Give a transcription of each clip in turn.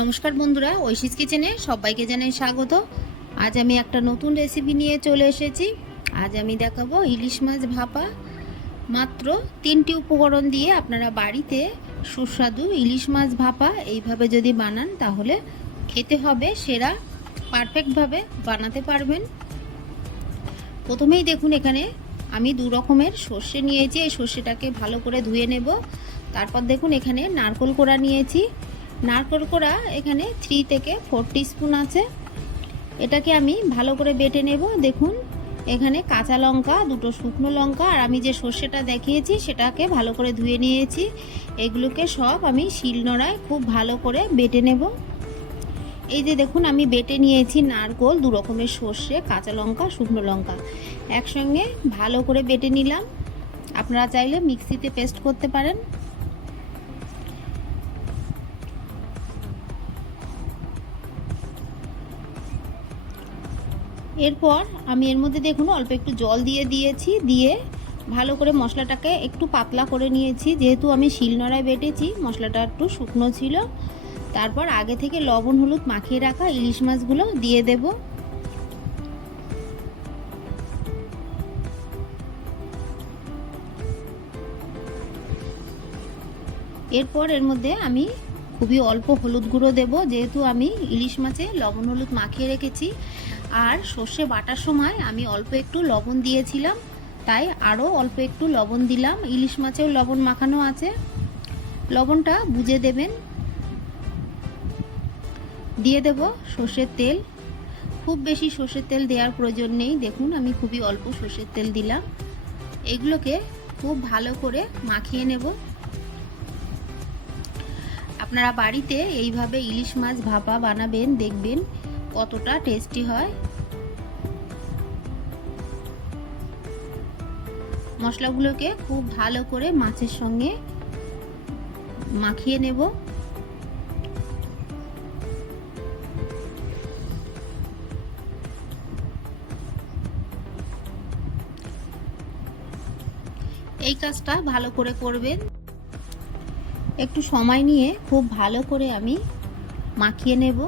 নমস্কার বন্ধুরা, ঐশিস কিচেনে সবাইকে জানাই স্বাগত। আজ আমি একটা নতুন রেসিপি নিয়ে চলে এসেছি। আজ আমি দেখাবো ইলিশ মাছ ভাপা। মাত্র তিনটি উপকরণ দিয়ে আপনারা বাড়িতে সুস্বাদু ইলিশ মাছ ভাপা এইভাবে যদি বানান, তাহলে খেতে হবে সেরা পারফেক্টভাবে বানাতে পারবেন। প্রথমেই দেখুন এখানে আমি দু রকমের সর্ষে নিয়েছি। এই সর্ষেটাকে ভালো করে ধুয়ে নেব। তারপর দেখুন এখানে নারকোল কোড়া নিয়েছি। নারকোল কোড়া এখানে থ্রি থেকে ফোর স্পুন আছে। এটাকে আমি ভালো করে বেটে নেব। দেখুন, এখানে কাঁচা লঙ্কা, দুটো শুকনো লঙ্কা, আর আমি যে সর্ষেটা দেখিয়েছি, সেটাকে ভালো করে ধুয়ে নিয়েছি। এগুলোকে সব আমি শিলনোড়ায় খুব ভালো করে বেটে নেব। এই যে দেখুন, আমি বেটে নিয়েছি নারকোল, দু রকমের সর্ষে, কাঁচা লঙ্কা, শুকনো লঙ্কা। একসঙ্গে ভালো করে বেটে নিলাম। আপনারা চাইলে মিক্সিতে পেস্ট করতে পারেন। এরপর আমি এর মধ্যে দেখুন অল্প একটু জল দিয়ে দিয়েছি, দিয়ে ভালো করে মশলাটাকে একটু পাতলা করে নিয়েছি। যেহেতু আমি শিলনোড়ায় বেটেছি, মশলাটা একটু শুকনো ছিল। তারপর আগে থেকে লবণ, হলুদ মাখিয়ে রাখা ইলিশ মাছগুলো দিয়ে দেব। এরপর এর মধ্যে আমি খুবই অল্প হলুদ গুঁড়ো দেবো, যেহেতু আমি ইলিশ মাছে লবণ হলুদ মাখিয়ে রেখেছি। আর সর্ষে বাটার সময় আমি অল্প একটু লবণ দিয়েছিলাম, তাই আরও অল্প একটু লবণ দিলাম। ইলিশ মাছেও লবণ মাখানো আছে। লবণটা বুঝে দেবেন। দিয়ে দেব সর্ষের তেল। খুব বেশি সর্ষের তেল দেওয়ার প্রয়োজন নেই। দেখুন, আমি খুবই অল্প সর্ষের তেল দিলাম। এগুলোকে খুব ভালো করে মাখিয়ে নেব। আপনারা বাড়িতে এইভাবে ইলিশ মাছ ভাপা বানাবেন, দেখবেন কতটা টেস্টি হয়। মশলাগুলোকে খুব ভালো করে মাছের সঙ্গে মাখিয়ে নেব। এই কাজটা ভালো করে করবেন। একটু সময় নিয়ে খুব ভালো করে আমি মাখিয়ে নেব।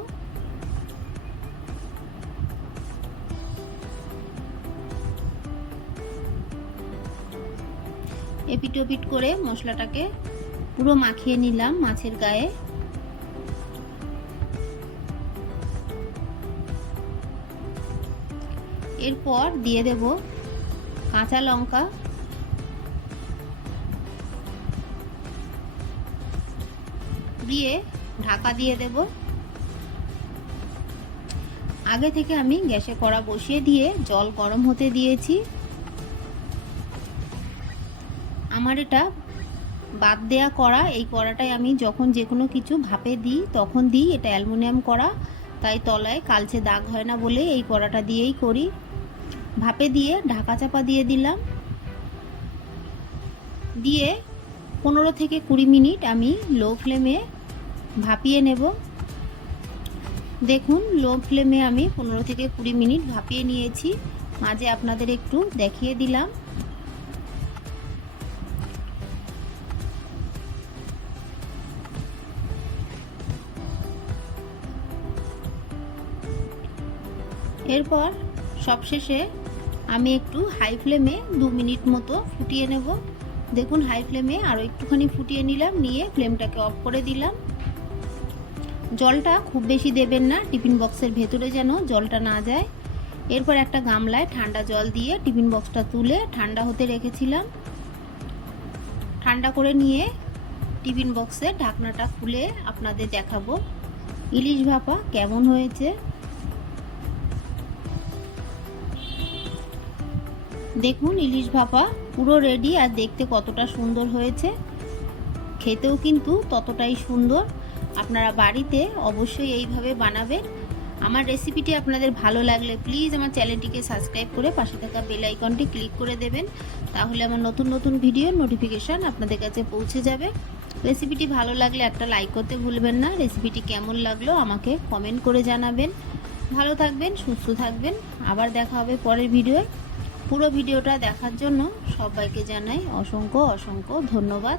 এপিট ওপিট করে মশলাটাকে পুরো মাখিয়ে নিলাম মাছের গায়ে। এরপর দিয়ে দেব কাঁচা লঙ্কা। দিয়ে ঢাকা দিয়ে দেব। আগে থেকে আমি গ্যাসে কড়া বসিয়ে দিয়ে জল গরম হতে দিয়েছি। আমার এটা বাদ দেয়া কড়া, এই কড়াটায় আমি যখন যে কোনো কিছু ভাপে দিই, তখন দিই এটা অ্যালুমিনিয়াম কড়া। তাই তলায় কালচে দাগ হয় না বলে এই কড়াটা দিয়েই করি। ভাপে দিয়ে ঢাকা চাপা দিয়ে দিলাম। দিয়ে পনেরো থেকে কুড়ি মিনিট আমি লো ফ্লেমে ভাপিয়ে নেব। দেখুন, লো ফ্লেমে আমি পনেরো থেকে কুড়ি মিনিট ভাপিয়ে নিয়েছি। মাঝে আপনাদের একটু দেখিয়ে দিলাম। এরপর সবশেষে আমি একটু হাই ফ্লেমে দু মিনিট মতো ফুটিয়ে নেব। দেখুন হাই ফ্লেমে আরও একটুখানি ফুটিয়ে নিলাম, নিয়ে ফ্লেমটাকে অফ করে দিলাম। জলটা খুব বেশি দেবেন না, টিফিন বক্সের ভেতরে যেন জলটা না যায়। এরপর একটা গামলায় ঠান্ডা জল দিয়ে টিফিন বক্সটা তুলে ঠান্ডা হতে রেখেছিলাম। ঠান্ডা করে নিয়ে টিফিন বক্সে ঢাকনাটা খুলে আপনাদের দেখাবো। ইলিশ ভাপা কেমন হয়েছে? দেখুন ইলিশ ভাপা, পুরো রেডি আর দেখতে কতটা সুন্দর হয়েছে। খেতেও কিন্তু ততটাই সুন্দর। আপনারা বাড়িতে অবশ্যই এইভাবে বানাবেন। আমার রেসিপিটি আপনাদের ভালো লাগলে প্লিজ আমার চ্যানেলটিকে সাবস্ক্রাইব করে পাশে থাকা বেল আইকনটি ক্লিক করে দেবেন। তাহলে আমার নতুন নতুন ভিডিওর নোটিফিকেশান আপনাদের কাছে পৌঁছে যাবে। রেসিপিটি ভালো লাগলে একটা লাইক করতে ভুলবেন না। রেসিপিটি কেমন লাগল আমাকে কমেন্ট করে জানাবেন। ভালো থাকবেন, সুস্থ থাকবেন। আবার দেখা হবে পরের ভিডিওয় পুরো ভিডিওটা দেখার জন্য সবাইকে জানাই অসংখ্য অসংখ্য ধন্যবাদ।